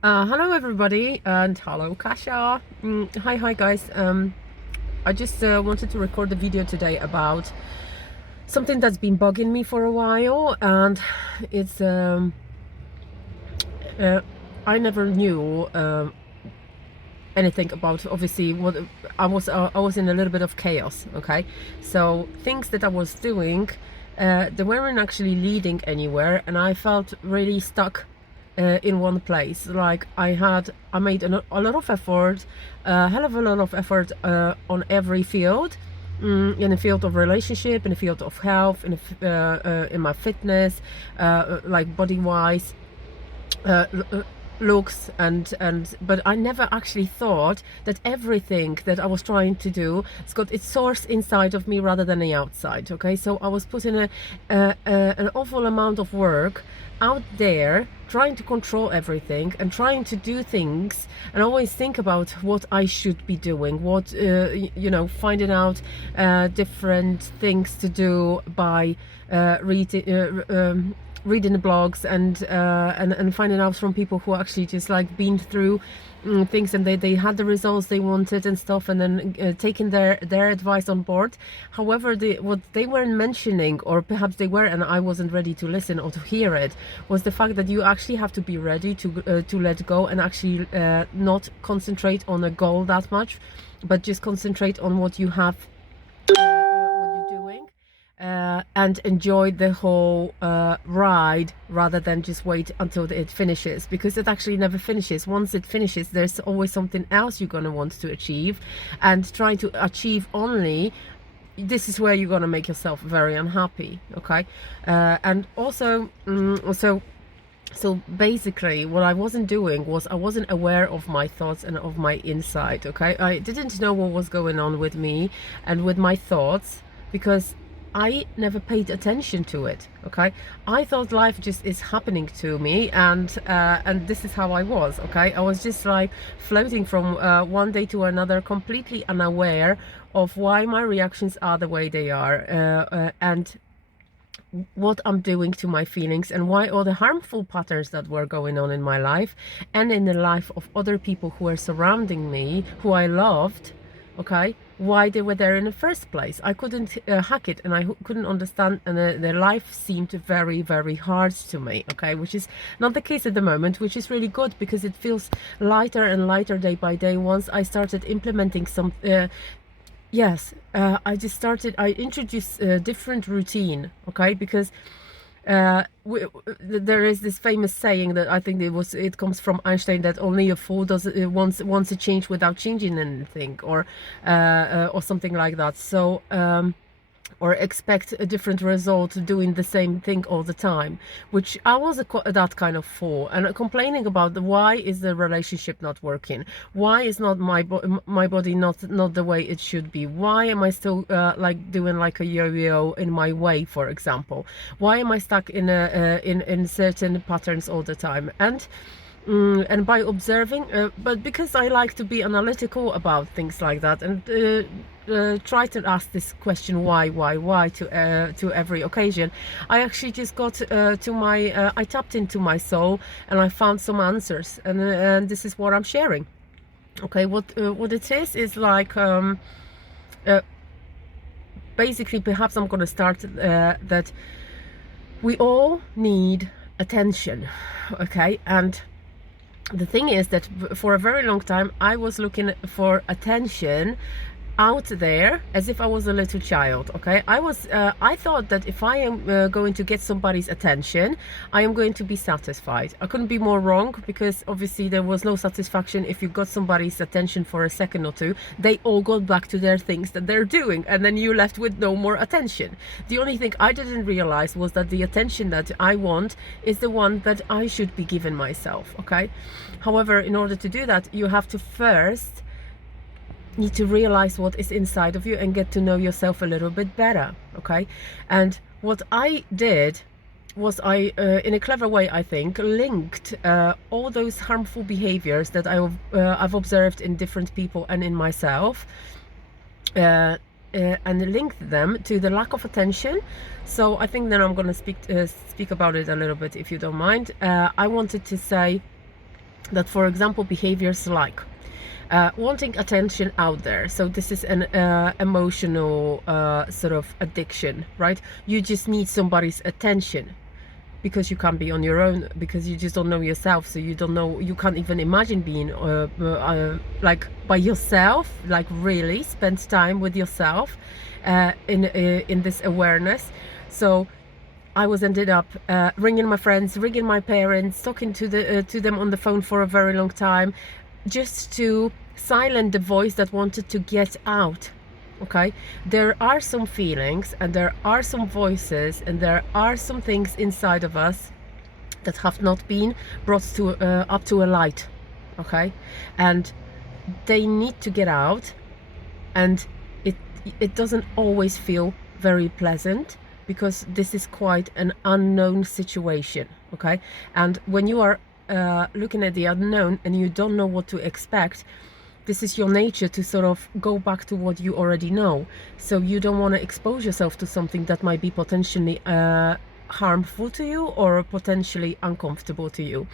Hello everybody, and hello Kasia. Hi guys. I just wanted to record a video today about something that's been bugging me for a while, and it's I never knew anything about. Obviously, what I was in a little bit of chaos. Okay, so things that I was doing, they weren't actually leading anywhere, and I felt really stuck in one place. Like I made a lot of effort, a hell of a lot of effort on every field, in the field of relationship, in the field of health, in my fitness, like body wise, uh, looks and but I never actually thought that everything that I was trying to do, it's got its source inside of me rather than the outside. Okay, so I was putting an awful amount of work out there, trying to control everything and trying to do things, and always think about what I should be doing, what finding out different things to do by reading the blogs and finding out from people who actually just like been through things, and they had the results they wanted and stuff, and then taking their advice on board. However, what they weren't mentioning, or perhaps they were and I wasn't ready to listen or to hear it, was the fact that you actually have to be ready to let go and actually not concentrate on a goal that much, but just concentrate on what you have, what you're doing, and enjoy the whole ride rather than just wait until it finishes, because it actually never finishes. Once it finishes, there's always something else you're going to want to achieve, and trying to achieve only this is where you're going to make yourself very unhappy. Okay, and also so basically what I wasn't doing was I wasn't aware of my thoughts and of my insight. Okay, I didn't know what was going on with me and with my thoughts, because I never paid attention to it. Okay, I thought life just is happening to me, and this is how I was. Okay, I was just like floating from one day to another, completely unaware of why my reactions are the way they are, and what I'm doing to my feelings, and why all the harmful patterns that were going on in my life and in the life of other people who were surrounding me, who I loved. Okay, why they were there in the first place. I couldn't hack it, and I couldn't understand, and their life seemed very, very hard to me. Okay, which is not the case at the moment, which is really good, because it feels lighter and lighter day by day once I started implementing some yes, I introduced a different routine. Okay, because there is this famous saying that I think it comes from Einstein, that only a fool does wants a change without changing anything, or something like that. So or expect a different result doing the same thing all the time, which I was that kind of fool, and complaining about why is the relationship not working, why is not my body not the way it should be, why am I still like doing like a yo-yo in my way, for example, why am I stuck in in certain patterns all the time. And by observing, but because I like to be analytical about things like that, and try to ask this question why to every occasion, I actually just got to my I tapped into my soul, and I found some answers, and this is what I'm sharing. Okay, what it is like basically, perhaps I'm going to start that we all need attention. Okay, and the thing is that for a very long time I was looking for attention out there as if I was a little child. Okay, I thought that if I am going to get somebody's attention, I am going to be satisfied. I couldn't be more wrong, because obviously there was no satisfaction if you got somebody's attention for a second or two. They all got back to their things that they're doing, and then you left with no more attention. The only thing I didn't realize was that the attention that I want is the one that I should be giving myself. Okay, however, in order to do that, you have to first need to realize what is inside of you and get to know yourself a little bit better. Okay, and what I did was I in a clever way, I think, linked all those harmful behaviors that I've observed in different people and in myself, and linked them to the lack of attention. So I think then I'm going to speak about it a little bit, if you don't mind. I wanted to say that, for example, behaviors like wanting attention out there. So this is an emotional sort of addiction, right? You just need somebody's attention because you can't be on your own, because you just don't know yourself. So you don't know, you can't even imagine being like by yourself, like really spend time with yourself in this awareness. So I was ended up ringing my friends, ringing my parents, talking to them on the phone for a very long time, just to silence the voice that wanted to get out. Okay, there are some feelings and there are some voices and there are some things inside of us that have not been brought to up to a light. Okay, and they need to get out, and it doesn't always feel very pleasant, because this is quite an unknown situation. Okay, and when you are looking at the unknown and you don't know what to expect, this is your nature to sort of go back to what you already know. So you don't want to expose yourself to something that might be potentially harmful to you or potentially uncomfortable to you.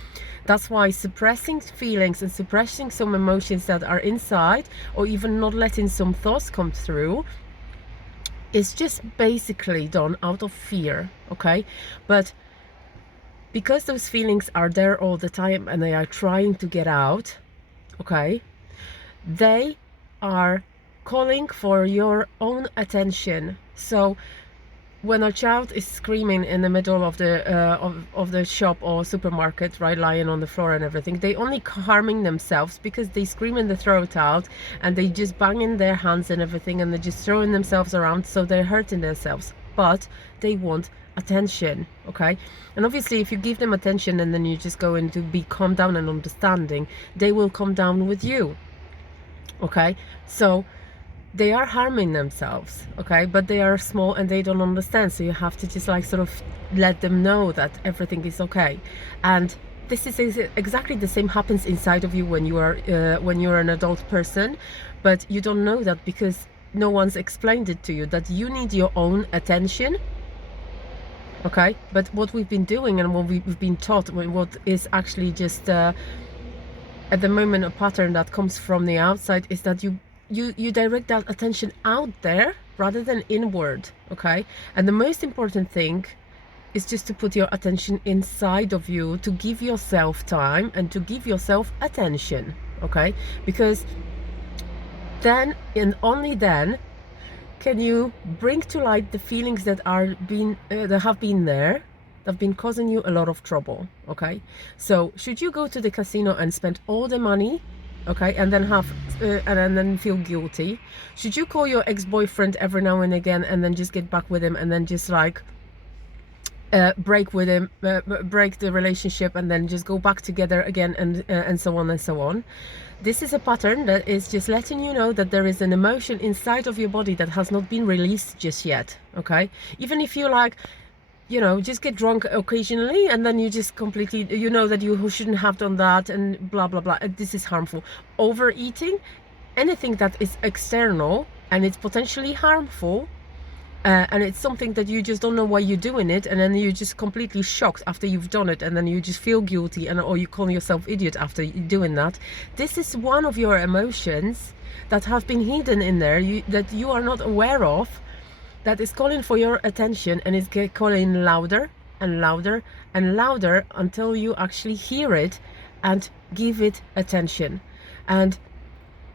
That's why suppressing feelings and suppressing some emotions that are inside, or even not letting some thoughts come through, is just basically done out of fear. Okay, but because those feelings are there all the time and they are trying to get out, okay, they are calling for your own attention. So when a child is screaming in the middle of the shop or supermarket, right, lying on the floor and everything, they only harming themselves because they scream in the throat out and they just banging their hands and everything, and they're just throwing themselves around, so they're hurting themselves, but they want attention. Okay, and obviously if you give them attention and then you just go into be calm down and understanding, they will calm down with you. Okay, so they are harming themselves, okay, but they are small and they don't understand, so you have to just like sort of let them know that everything is okay. And this is exactly the same happens inside of you when you're an adult person, but you don't know that because no one's explained it to you, that you need your own attention. Okay, but what we've been doing and what we've been taught, what is actually just at the moment a pattern that comes from the outside, is that you direct that attention out there rather than inward. Okay, and the most important thing is just to put your attention inside of you, to give yourself time and to give yourself attention. Okay, because then and only then can you bring to light the feelings that have been there, that have been causing you a lot of trouble. Okay, so should you go to the casino and spend all the money, okay, and then then feel guilty? Should you call your ex-boyfriend every now and again and then just get back with him and then just like break with him, break the relationship and then just go back together again, and so on and so on? This is a pattern that is just letting you know that there is an emotion inside of your body that has not been released just yet. Okay, even if you like, you know, just get drunk occasionally and then you just completely, you know, that you shouldn't have done that and blah blah blah, this is harmful. Overeating, anything that is external and it's potentially harmful, and it's something that you just don't know why you're doing it, and then you're just completely shocked after you've done it, and then you just feel guilty, or you call yourself idiot after doing that. This is one of your emotions that have been hidden in there, that you are not aware of, that is calling for your attention, and it's calling louder and louder and louder until you actually hear it and give it attention. And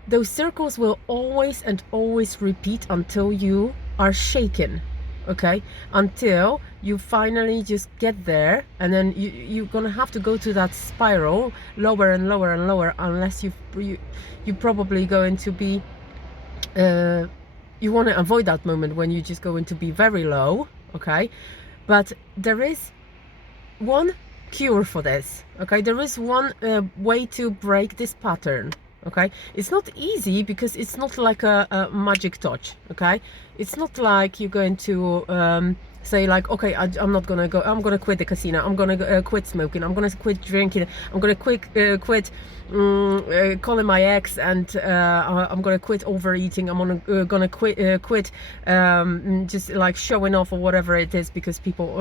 those circles will always and always repeat until you are shaken. Okay, until you finally just get there, and then you're gonna have to go to that spiral lower and lower and lower, unless you probably going to be you want to avoid that moment when you're just going to be very low. Okay, but there is one cure for this. Okay, there is one way to break this pattern. Okay, it's not easy because it's not like a magic touch. Okay, it's not like you're going to say like, okay, I'm not gonna go, I'm gonna quit the casino, I'm gonna quit smoking, I'm gonna quit drinking, I'm gonna quit calling my ex, and I'm gonna quit overeating, I'm gonna quit just like showing off or whatever it is, because people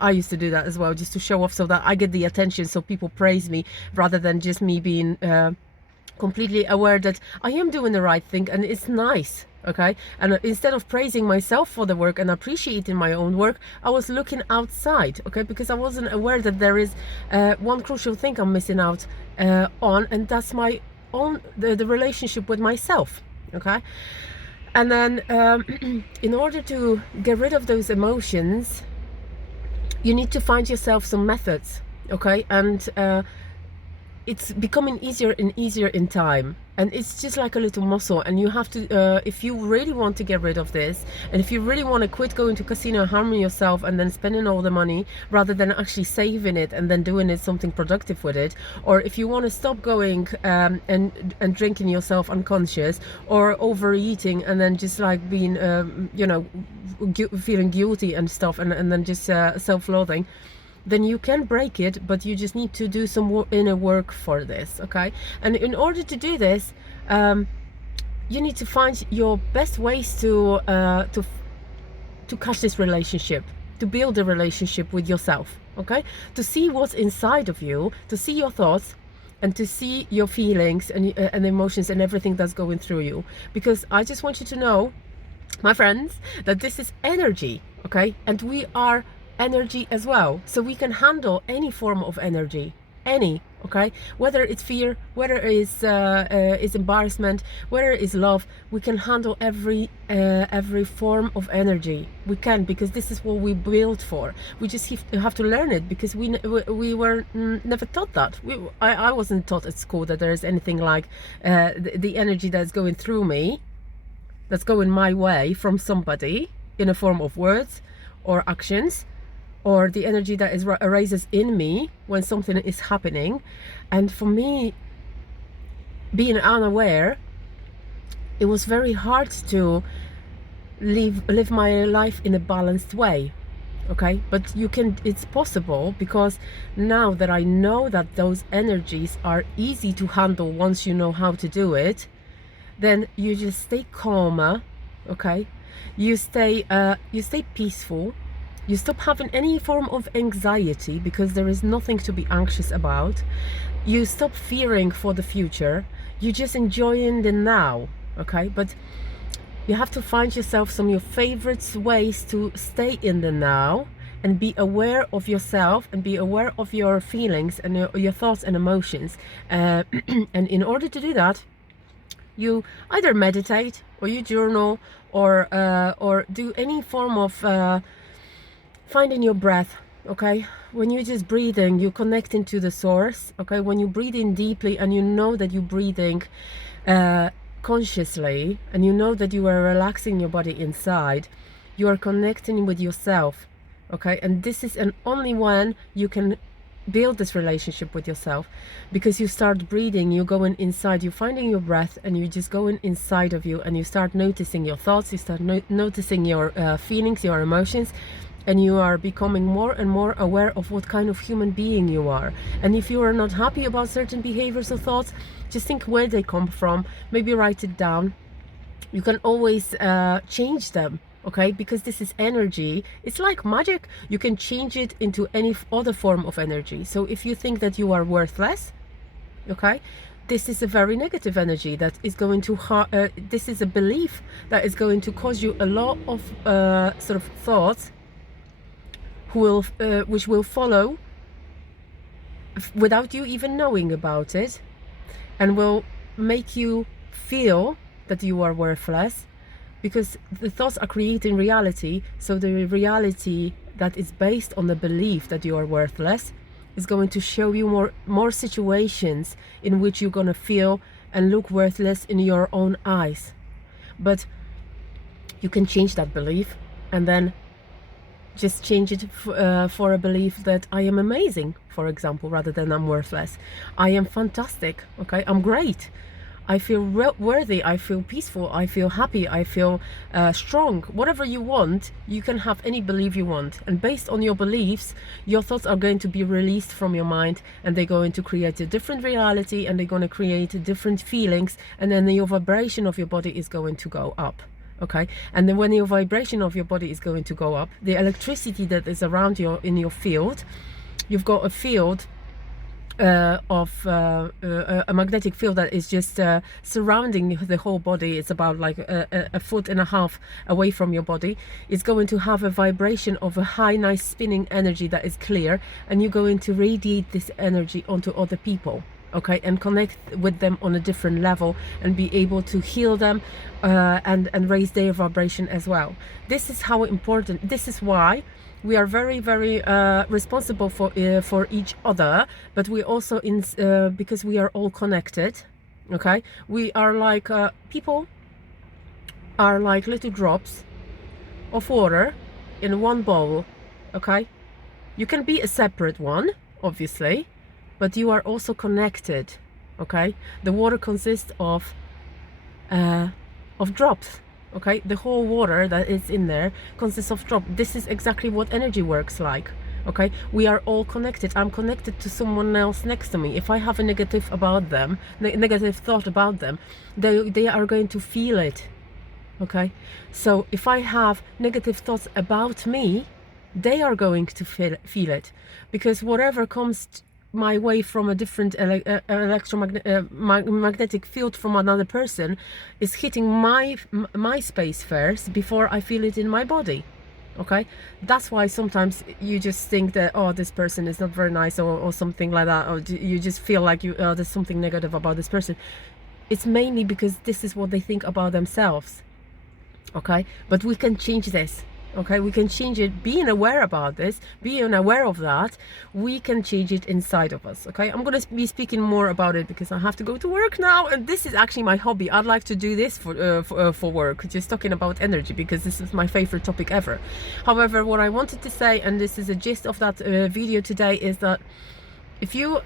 I used to do that as well, just to show off so that I get the attention, so people praise me, rather than just me being completely aware that I am doing the right thing and it's nice. Okay, and instead of praising myself for the work and appreciating my own work, I was looking outside. Okay, because I wasn't aware that there is one crucial thing I'm missing out on, and that's my own the relationship with myself. Okay, and then in order to get rid of those emotions, you need to find yourself some methods. Okay, and it's becoming easier and easier in time, and it's just like a little muscle, and you have to if you really want to get rid of this, and if you really want to quit going to casino, harming yourself, and then spending all the money rather than actually saving it and then doing it something productive with it, or if you want to stop going and drinking yourself unconscious, or overeating and then just like being feeling guilty and stuff, and then just self-loathing, then you can break it, but you just need to do some inner work for this. Okay, and in order to do this, you need to find your best ways to catch this relationship, to build a relationship with yourself. Okay, to see what's inside of you, to see your thoughts, and to see your feelings and emotions and everything that's going through you. Because I just want you to know, my friends, that this is energy. Okay, and we are energy as well, so we can handle any form of energy, okay, whether it's fear, whether it's embarrassment, whether it's love, we can handle every form of energy. We can, because this is what we built for. We just have to learn it, because we were never taught that. I wasn't taught at school that there is anything like the energy that's going through me, that's going my way from somebody in a form of words or actions, or the energy that arises in me when something is happening. And for me, being unaware, it was very hard to live my life in a balanced way. Okay, but it's possible, because now that I know that those energies are easy to handle once you know how to do it, then you just stay calmer. Okay, you stay peaceful. You stop having any form of anxiety, because there is nothing to be anxious about. You stop fearing for the future. You're just enjoying the now. Okay, but you have to find yourself some of your favorite ways to stay in the now and be aware of yourself and be aware of your feelings and your thoughts and emotions. And in order to do that, you either meditate, or you journal, or do any form of finding your breath. Okay, when you're just breathing, you're connecting to the source. Okay, when you breathe in deeply and you know that you're breathing consciously, and you know that you are relaxing your body inside, you are connecting with yourself. Okay, and this is only when you can build this relationship with yourself, because you start breathing, you're going inside, you're finding your breath, and you're just going inside of you, and you start noticing your thoughts, you start noticing your feelings, your emotions, and you are becoming more and more aware of what kind of human being you are. And if you are not happy about certain behaviors or thoughts, just think where they come from, maybe write it down. You can always change them. Okay, because this is energy. It's like magic. You can change it into any other form of energy. So if you think that you are worthless, okay, this is a very negative energy that is going to this is a belief that is going to cause you a lot of sort of thoughts which will follow without you even knowing about it, and will make you feel that you are worthless, because the thoughts are creating reality. So the reality that is based on the belief that you are worthless is going to show you more situations in which you're going to feel and look worthless in your own eyes. But you can change that belief, and then just change it for a belief that I am amazing, for example, rather than I'm worthless. I am fantastic. Okay, I'm great. I feel worthy, I feel peaceful, I feel happy, I feel strong. Whatever you want, you can have any belief you want. And based on your beliefs, your thoughts are going to be released from your mind, and they're going to create a different reality, and they're going to create different feelings, and then your vibration of your body is going to go up. Okay, and then when your vibration of your body is going to go up, the electricity that is around you in your field, you've got a field of a magnetic field that is just surrounding the whole body. It's about like a foot and a half away from your body. It's going to have a vibration of a high, nice spinning energy that is clear, and you're going to radiate this energy onto other people. Okay, and connect with them on a different level, and be able to heal them and raise their vibration as well. This is how important. This is why we are very, very responsible for each other, but we also because we are all connected. Okay, we are like people are like little drops of water in one bowl. Okay, you can be a separate one, obviously, but you are also connected. Okay, the water consists of drops. Okay, the whole water that is in there consists of drops. This is exactly what energy works like. Okay, we are all connected. I'm connected to someone else next to me. If I have a negative about them, negative thought about them, they are going to feel it. Okay, so if I have negative thoughts about me, they are going to feel it, because whatever comes my way from a different electromagnetic field from another person is hitting my space first before I feel it in my body. Okay, that's why sometimes you just think that, oh, this person is not very nice, or something like that, or you just feel like there's something negative about this person. It's mainly because this is what they think about themselves. Okay, but we can change this. Okay, we can change it. Being aware about this, being aware of that, we can change it inside of us. Okay, I'm going to be speaking more about it because I have to go to work now, and this is actually my hobby. I'd like to do this for work, just talking about energy, because this is my favorite topic ever. However, what I wanted to say, and this is a gist of that video today, is that if you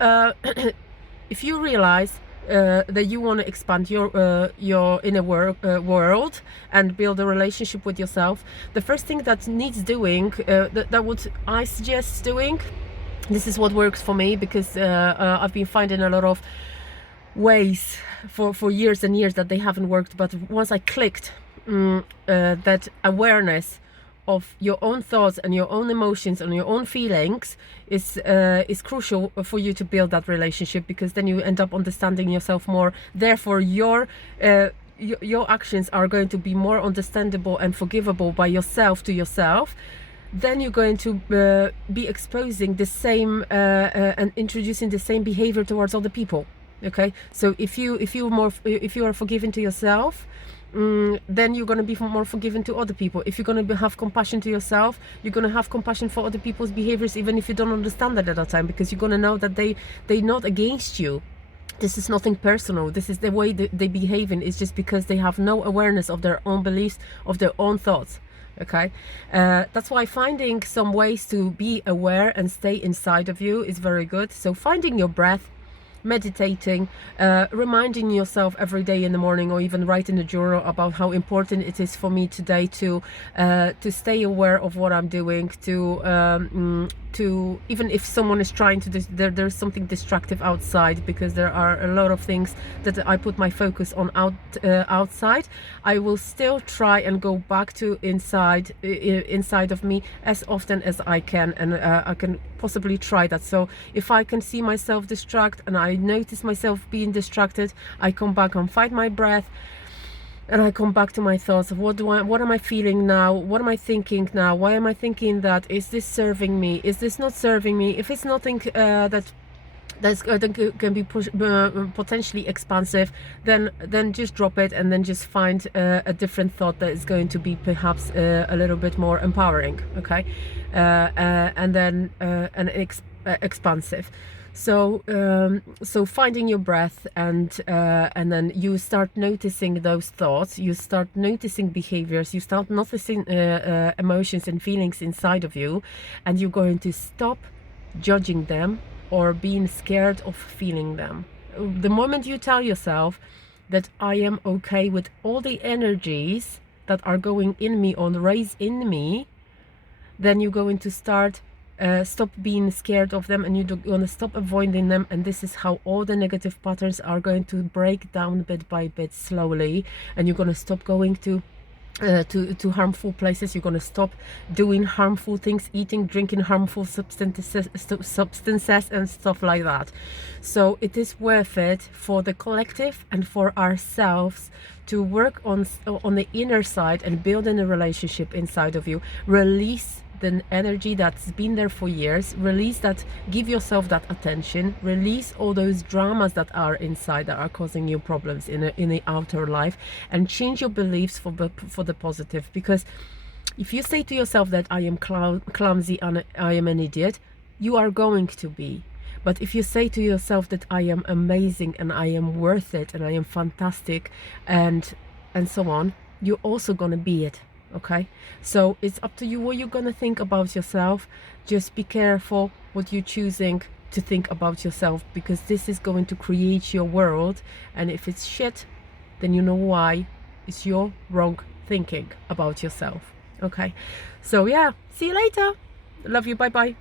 if you realize that you want to expand your inner world and build a relationship with yourself, the first thing that needs doing, that what I suggest doing, this is what works for me, because I've been finding a lot of ways for years and years that they haven't worked, but once I clicked that awareness of your own thoughts and your own emotions and your own feelings is crucial for you to build that relationship, because then you end up understanding yourself more. Therefore, your actions are going to be more understandable and forgivable by yourself to yourself. Then you're going to be exposing the same and introducing the same behavior towards other people. Okay, so if you are forgiving to yourself, then you're going to be more forgiving to other people. If you're going to have compassion to yourself, you're going to have compassion for other people's behaviors, even if you don't understand that at that time, because you're going to know that they're not against you. This is nothing personal. This is the way they behaving. It's just because they have no awareness of their own beliefs, of their own thoughts. Okay, that's why finding some ways to be aware and stay inside of you is very good. So finding your breath, meditating, reminding yourself every day in the morning, or even write in a journal about how important it is for me today to stay aware of what I'm doing, to even if someone is trying to there's something destructive outside, because there are a lot of things that I put my focus on outside, I will still try and go back to inside of me as often as I can, and I can possibly try that. So if I can see myself distract and I notice myself being distracted, I come back and find my breath, and I come back to my thoughts of what am I feeling now? What am I thinking now? Why am I thinking that? Is this serving me? Is this not serving me? If it's nothing that can be potentially expansive, then just drop it, and then just find a different thought that is going to be perhaps a little bit more empowering. Okay, and then expansive. So finding your breath, and then you start noticing those thoughts, you start noticing behaviors, you start noticing emotions and feelings inside of you, and you're going to stop judging them or being scared of feeling them. The moment you tell yourself that I am okay with all the energies that are going in me or raise in me, then you're going to stop being scared of them, and you're going to stop avoiding them. And this is how all the negative patterns are going to break down bit by bit slowly, and you're going to stop going to harmful places. You're going to stop doing harmful things, eating, drinking harmful substances and stuff like that. So it is worth it for the collective and for ourselves to work on the inner side and building a relationship inside of you. Release the energy that's been there for years, release that, give yourself that attention, release all those dramas that are inside that are causing you problems in the outer life, and change your beliefs for the positive. Because if you say to yourself that I am clumsy and I am an idiot, you are going to be. But if you say to yourself that I am amazing and I am worth it and I am fantastic and so on, you're also gonna be it. Okay, so it's up to you what you're gonna think about yourself. Just be careful what you're choosing to think about yourself, because this is going to create your world, and if it's shit, then you know why. It's your wrong thinking about yourself. Okay, so yeah, see you later. Love you. Bye bye.